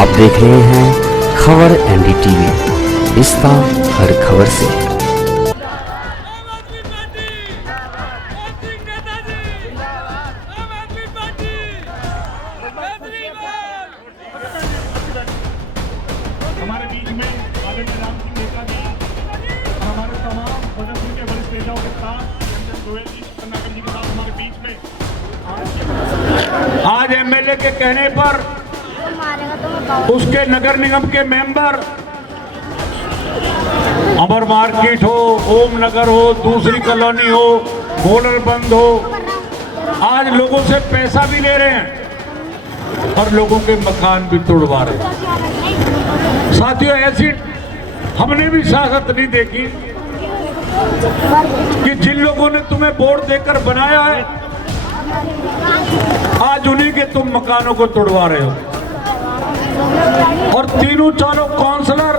आप देख रहे हैं खबर एनडीटीवी, रिश्ता हर खबर से। हमारे बीच में आदरणीय राम सिंह नेता जी और हमारे तमाम बजरंग के वरिष्ठ नेताओं के साथ गोयल जी कर्नाटक जी के साथ हमारे बीच में आज एमएलए के कहने पर उसके नगर निगम के मेंबर, अमर मार्केट हो, ओम नगर हो, दूसरी कॉलोनी हो, बॉर्डर बंद हो, आज लोगों से पैसा भी ले रहे हैं और लोगों के मकान भी तोड़वा रहे हैं। साथियों, ऐसी हमने भी सियासत नहीं देखी कि जिन लोगों ने तुम्हें वोट देकर बनाया है, आज उन्हीं के तुम मकानों को तोड़वा रहे हो। और तीनों चारों काउंसलर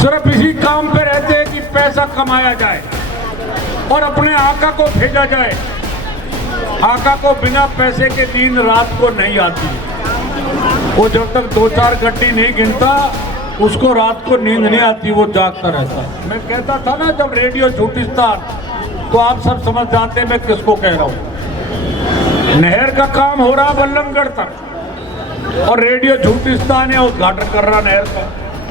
सिर्फ इसी काम पे रहते हैं कि पैसा कमाया जाए और अपने आका को भेजा जाए। आका को बिना पैसे के नींद रात को नहीं आती। वो जब तक 2-4 गड्डी नहीं गिनता, उसको रात को नींद नहीं आती, वो जागता रहता। मैं कहता था ना जब रेडियो झूठिस्तान, तो आप सब समझ जाते मैं किसको कह रहा हूँ। नहर का काम हो रहा बल्लमगढ़ तक और रेडियो झूठिस्तान है उद्घाटन कर रहा नहर का।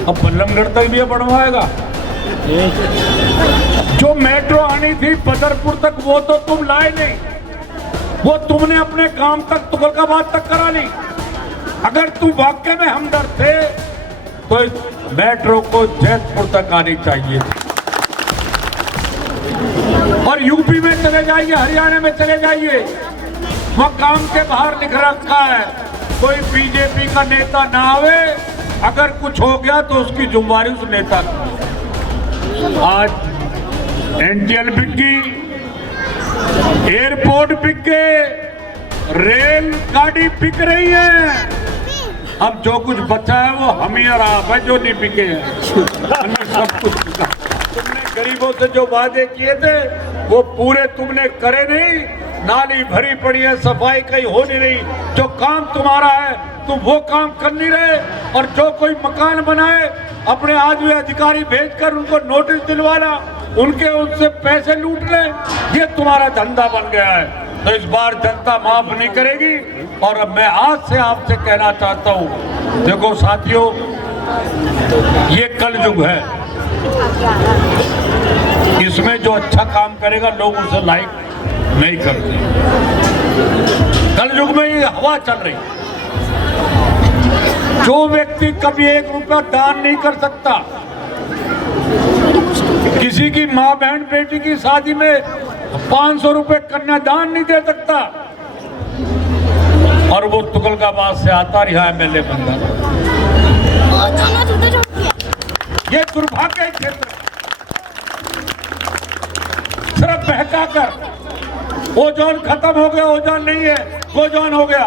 अब बल्लमगढ़ तक भी बढ़वाएगा। जो मेट्रो आनी थी बदरपुर तक, वो तो तुम लाए नहीं, वो तुमने अपने काम तक तुगलकाबाद तक करा ली। अगर तुम वाकई में हमदर्द थे तो मेट्रो को जैतपुर तक आनी चाहिए और यूपी में चले जाइए, हरियाणा में चले जाइए, वहां काम के बाहर लिख रखा है कोई बीजेपी का नेता ना आवे, अगर कुछ हो गया तो उसकी जिम्मेदारी उस नेता की। आज एनटीएल बिक गई, एयरपोर्ट बिक गए, रेल गाड़ी बिक रही है। अब जो कुछ बचा है वो हम ही और आप है जो नहीं बिके हैं। सब कुछ बिका। तुमने गरीबों से जो वादे किए थे वो पूरे तुमने करे नहीं। नाली भरी पड़ी है, सफाई कहीं हो नहीं रही। जो काम तुम्हारा है तुम वो काम कर नहीं रहे। और जो कोई मकान बनाए अपने आदमी अधिकारी भेजकर उनको नोटिस दिलवाना, उनसे पैसे लूट ले, ये तुम्हारा धंधा बन गया है। तो इस बार जनता माफ नहीं करेगी। और अब मैं आज से आपसे कहना चाहता हूँ, देखो साथियों, ये कलयुग है, इसमें जो अच्छा काम करेगा लोग उसे लाइक नहीं करते। कलयुग में ये हवा चल रही। जो व्यक्ति कभी 1 रुपया दान नहीं कर सकता, किसी की माँ बहन बेटी की शादी में 500 रुपए कन्यादान नहीं दे सकता, और वो तुगलकाबाद से आता रहा एमएलए बन गया। ये दुर्भाग्य है क्षेत्र। सिर्फ बहका कर ओजोन खत्म हो गया, ओजोन नहीं है, ओजोन हो गया।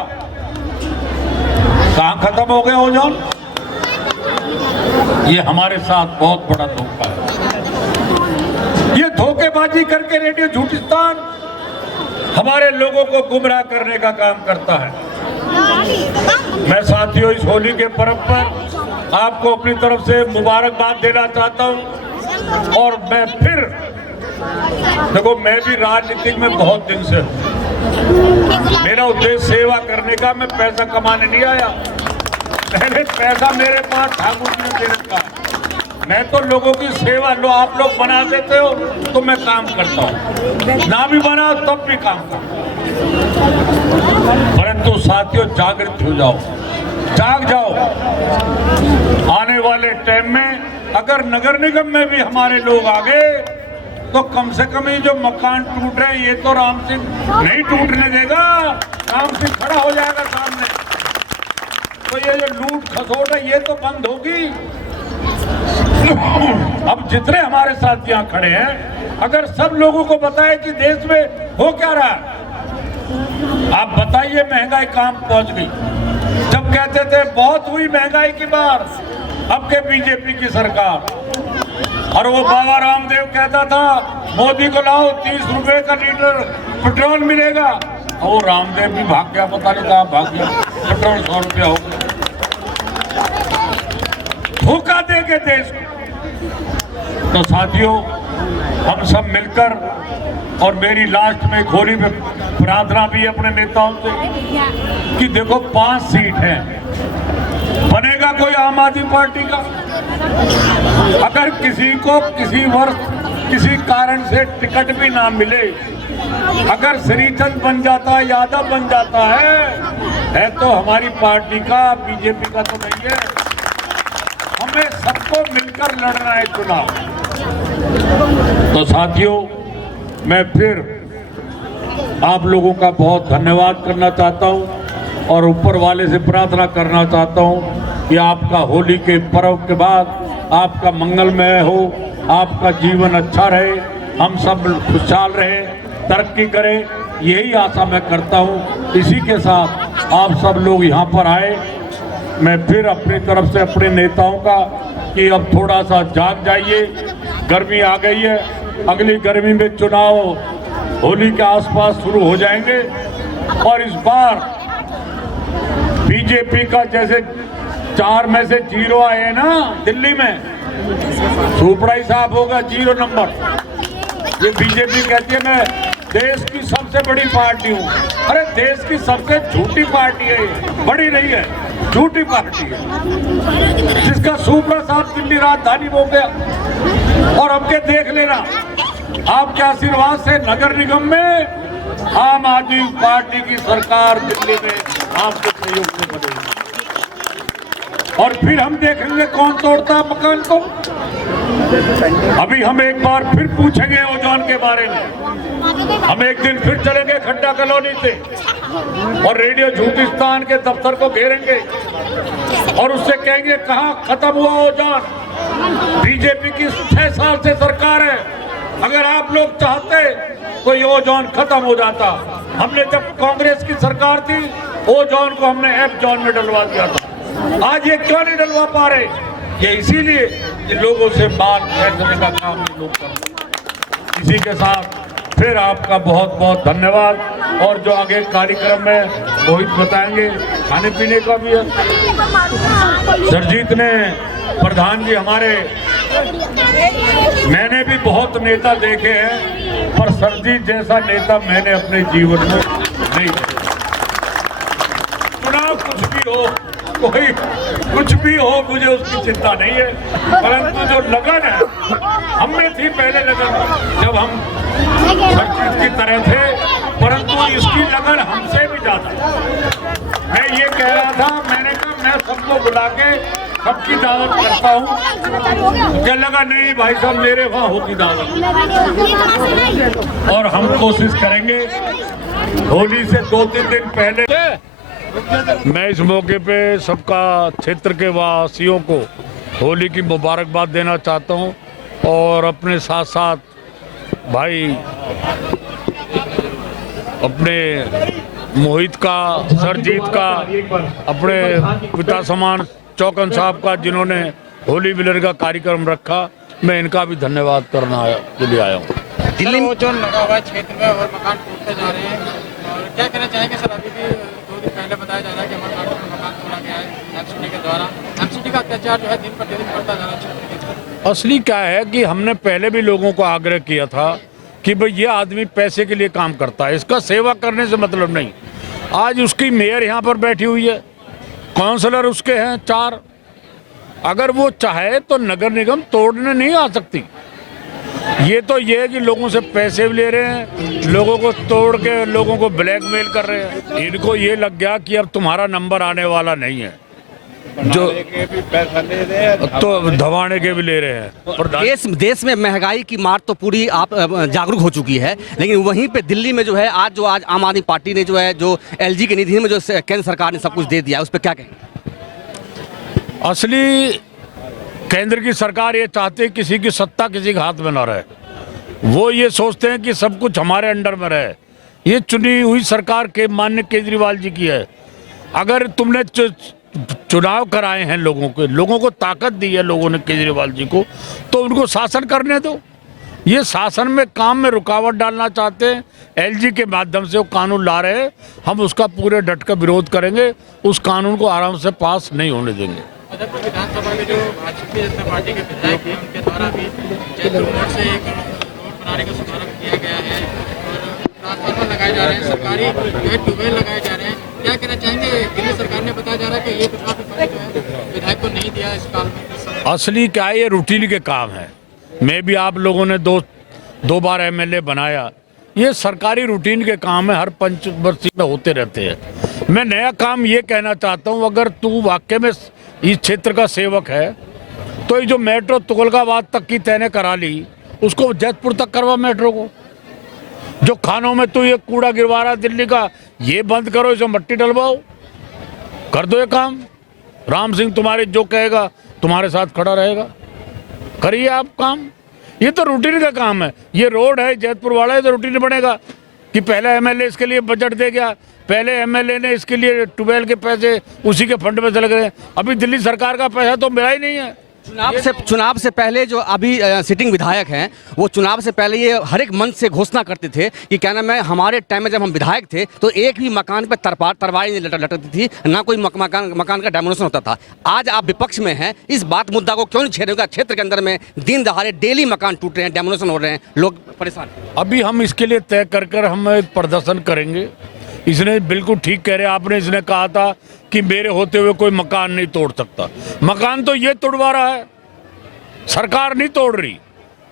कहां खत्म हो गया ओजोन? ये हमारे साथ बहुत बड़ा धोखा है। ये धोखेबाजी करके रेडियो झूठिस्तान हमारे लोगों को गुमराह करने का काम करता है। मैं साथियों, इस होली के पर्व पर आपको अपनी तरफ से मुबारकबाद देना चाहता हूं। और मैं फिर देखो, मैं भी राजनीति में बहुत दिन से हूं। मेरा उद्देश्य सेवा करने का, मैं पैसा कमाने नहीं आया। मैंने पैसा मेरे पास ठाकुर जी ने दे रखा। मैं तो लोगों की सेवा, लो आप लोग बना देते हो तो मैं काम करता हूँ, ना भी बना तब भी काम करता हूँ। परंतु साथियों, जागृत हो जाओ, जाग जाओ। आने वाले टाइम में अगर नगर निगम में भी हमारे लोग आ गए तो कम से कम ये जो मकान टूट रहे हैं, ये तो राम सिंह नहीं टूटने देगा। राम सिंह खड़ा हो जाएगा सामने। तो ये जो लूट खसोट है ये तो बंद होगी। अब जितने हमारे साथ यहाँ खड़े हैं, अगर सब लोगों को बताए कि देश में हो क्या रहा है, आप बताइए, महंगाई कहाँ पहुंच गई। जब कहते थे बहुत हुई महंगाई की बार, अब के बीजेपी की सरकार, और वो बाबा रामदेव कहता था मोदी को लाओ 30 रुपए का लीटर पेट्रोल मिलेगा, और वो रामदेव भी भाग गया, पता नहीं कहाँ भाग गया। पेट्रोल 100 रुपया हो गया। धोखा देंगे देश को। तो साथियों, हम सब मिलकर, और मेरी लास्ट में खोली में प्रार्थना भी अपने नेताओं से कि देखो 5 सीट है, बनेगा कोई आम आदमी पार्टी का, अगर किसी को किसी वर्ष किसी कारण से टिकट भी ना मिले, अगर श्रीचंद बन जाता है, यादव बन जाता है तो हमारी पार्टी का, बीजेपी का तो नहीं है। हमें सबको मिलकर लड़ना है चुनाव। तो साथियों, मैं फिर आप लोगों का बहुत धन्यवाद करना चाहता हूं और ऊपर वाले से प्रार्थना करना चाहता हूं कि आपका होली के पर्व के बाद आपका मंगलमय हो, आपका जीवन अच्छा रहे, हम सब खुशहाल रहे, तरक्की करें, यही आशा मैं करता हूं। इसी के साथ आप सब लोग यहां पर आए, मैं फिर अपनी तरफ से अपने नेताओं का कि अब थोड़ा सा जाग जाइए, गर्मी आ गई है, अगली गर्मी में चुनाव होली के आसपास शुरू हो जाएंगे। और इस बार बीजेपी का जैसे 4 में से 0 आए हैं ना दिल्ली में, सुपड़ाई साहब होगा 0 नंबर। ये बीजेपी कहती है मैं देश की सबसे बड़ी पार्टी हूँ। अरे देश की सबसे झूठी पार्टी है ये, बड़ी नहीं है, झूठी पार्टी है, जिसका सुपड़ा साहब दिल्ली राजधानी हो गया। और अब के देख लेना, आपके आशीर्वाद से नगर निगम में आम आदमी पार्टी की सरकार दिल्ली में आपके सहयोग से बनेगी। और फिर हम देखेंगे कौन तोड़ता है मकान को। अभी हम एक बार फिर पूछेंगे ओजोन के बारे में। हम एक दिन फिर चलेंगे खड्डा कॉलोनी से और रेडियो झूठिस्तान के दफ्तर को घेरेंगे और उससे कहेंगे कहाँ खत्म हुआ ओजोन। बीजेपी की 6 साल से सरकार है, अगर आप लोग चाहते तो ये ओजोन खत्म हो जाता। हमने जब कांग्रेस की सरकार थी, ओजोन को हमने एफ जोन में डलवा दिया था। आज ये क्यों नहीं डलवा पा रहे? ये इसीलिए कि लोगों से बात फेंकने का काम ये लोग कर रहे। इसी के साथ फिर आपका बहुत बहुत धन्यवाद। और जो आगे कार्यक्रम में मोहित बताएंगे, खाने पीने का भी है। सरजीत ने, प्रधान जी हमारे, मैंने भी बहुत नेता देखे हैं पर सरजीत जैसा नेता मैंने अपने जीवन में नहीं देखा। चुनाव कुछ भी हो, कोई कुछ भी हो, मुझे उसकी चिंता नहीं है, परंतु जो लगन है हमें थी पहले लगन जब हम सरजीत की तरह थे, परंतु इसकी लगन हमसे भी ज्यादा। मैं ये कह रहा था, मैंने कहा मैं सबको बुला के सबकी दावत करता हूँ। मुझे लगा नहीं भाई साहब मेरे वहाँ होगी दावत, और हम कोशिश करेंगे होली से 2-3 दिन पहले। मैं इस मौके पे सबका क्षेत्र के वासियों को होली की मुबारकबाद देना चाहता हूँ और अपने साथ साथ भाई अपने मोहित का, सरजीत का, अपने पिता समान चौकन साहब का जिन्होंने होली मिलन का कार्यक्रम रखा, मैं इनका भी धन्यवाद करना के लिए आया हूँ। दिल्ली में जो लगा हुआ है क्षेत्र में और मकान टूटते जा रहे हैं, और क्या कहना चाहेंगे सर? अभी भी 2 दिन पहले बताया जा रहा है कि हमारे मकान तोड़ा गया है एमसीडी के द्वारा। एमसीडी का अत्याचार जो है दिन प्रतिदिन बढ़ता जा रहा है। असली क्या है कि हमने पहले भी लोगों को आग्रह किया था कि भाई ये आदमी पैसे के लिए काम करता है, इसका सेवा करने से मतलब नहीं। आज उसकी मेयर यहाँ पर बैठी हुई है, काउंसलर उसके हैं 4। अगर वो चाहे तो नगर निगम तोड़ने नहीं आ सकती। ये तो ये है कि लोगों से पैसे भी ले रहे हैं, लोगों को तोड़ के लोगों को ब्लैकमेल कर रहे हैं। इनको ये लग गया कि अब तुम्हारा नंबर आने वाला नहीं है, जो पैसा ले रहे हैं तो धवाने के भी ले रहे हैं। देश में महंगाई की मार तो पूरी आप जागरूक हो चुकी है, लेकिन वहीं पे दिल्ली में जो है आज आम आदमी पार्टी ने जो है जो एलजी के निधि में जो केंद्र सरकार ने सब कुछ दे दिया, उस पर क्या कहें? असली केंद्र की सरकार ये चाहती है किसी की सत्ता किसी के हाथ में ना रहे। वो ये सोचते हैं कि सब कुछ हमारे अंडर में रहे। ये चुनी हुई सरकार के माननीय केजरीवाल जी की है। अगर तुमने चुनाव कराए हैं लोगों को ताकत दी है लोगों ने केजरीवाल जी को, तो उनको शासन करने दो। ये शासन में काम में रुकावट डालना चाहते हैं, एलजी के माध्यम से वो कानून ला रहे हैं, हम उसका पूरे डट कर विरोध करेंगे। उस कानून को आराम से पास नहीं होने देंगे। अदरपुर विधानसभा के जो भारतीय जनता पार्टी के विधायक हैं उनके द्वारा भी जयपुर मोड़ से एक रोड बनाने का शुभारंभ किया गया है और ट्रांसफार्मर लगाए जा रहे हैं, सरकारी जो है ट्यूबवेल लगाए जा रहे हैं। क्या कहना चाहेंगे? दिल्ली सरकार ने बताया जा रहा है कि ये तो काफी फंड जो है विधायक को नहीं दिया इस काल में। असली क्या है, ये रूटीन के काम है। मैं भी आप लोगों ने दो बार एमएलए बनाया, ये सरकारी रूटीन के काम है, हर पंचवर्षीय में होते रहते हैं। मैं नया काम ये कहना चाहता हूँ, अगर तू वाकई में इस क्षेत्र का सेवक है तो ये जो मेट्रो तुगलकाबाद तक की तैने करा ली, उसको जैतपुर तक करवा मेट्रो को। जो खानों में तू ये कूड़ा गिरवा रहा दिल्ली का, ये बंद करो, इसे मट्टी डलवाओ, कर दो ये काम। राम सिंह तुम्हारे जो कहेगा तुम्हारे साथ खड़ा रहेगा, करिए आप काम। ये तो रूटीन का काम है। ये रोड है जैतपुर वाला, ये तो रूटीन बनेगा कि पहले एमएलए इसके लिए बजट दे गया, पहले एमएलए ने इसके लिए ट्यूबवेल के पैसे उसी के फंड में चले गए। अभी दिल्ली सरकार का पैसा तो मिला ही नहीं है। चुनाव से पहले जो अभी सिटिंग विधायक हैं, वो चुनाव से पहले ये हर एक मंच से घोषणा करते थे कि क्या नाम है, हमारे टाइम में जब हम विधायक थे तो एक भी मकान पे तरवारी नहीं लटकती थी, ना कोई मकान का डेमोलेशन होता था। आज आप विपक्ष में हैं, इस बात मुद्दा को क्यों नहीं छेड़ेगा? क्षेत्र के अंदर में दिन दहाड़े डेली मकान टूट रहे हैं, डेमोलेशन हो रहे हैं, लोग परेशान। अभी हम इसके लिए तय कर हम एक प्रदर्शन करेंगे। इसने बिल्कुल ठीक कह रहे, आपने इसने कहा था कि मेरे होते हुए कोई मकान नहीं तोड़ सकता। मकान तो ये तोड़वा रहा है, सरकार नहीं तोड़ रही।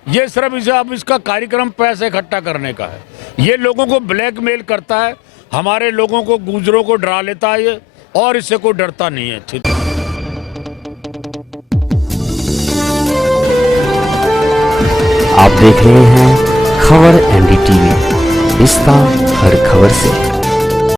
ये सिर्फ इसे अब इसका कार्यक्रम पैसे इकट्ठा करने का है। ये लोगों को ब्लैकमेल करता है, हमारे लोगों को, गुजरों को डरा लेता है ये, और इससे कोई डरता नहीं है। आप देख रहे हैं खबर एनडीटीवी, रिश्ता हर खबर से।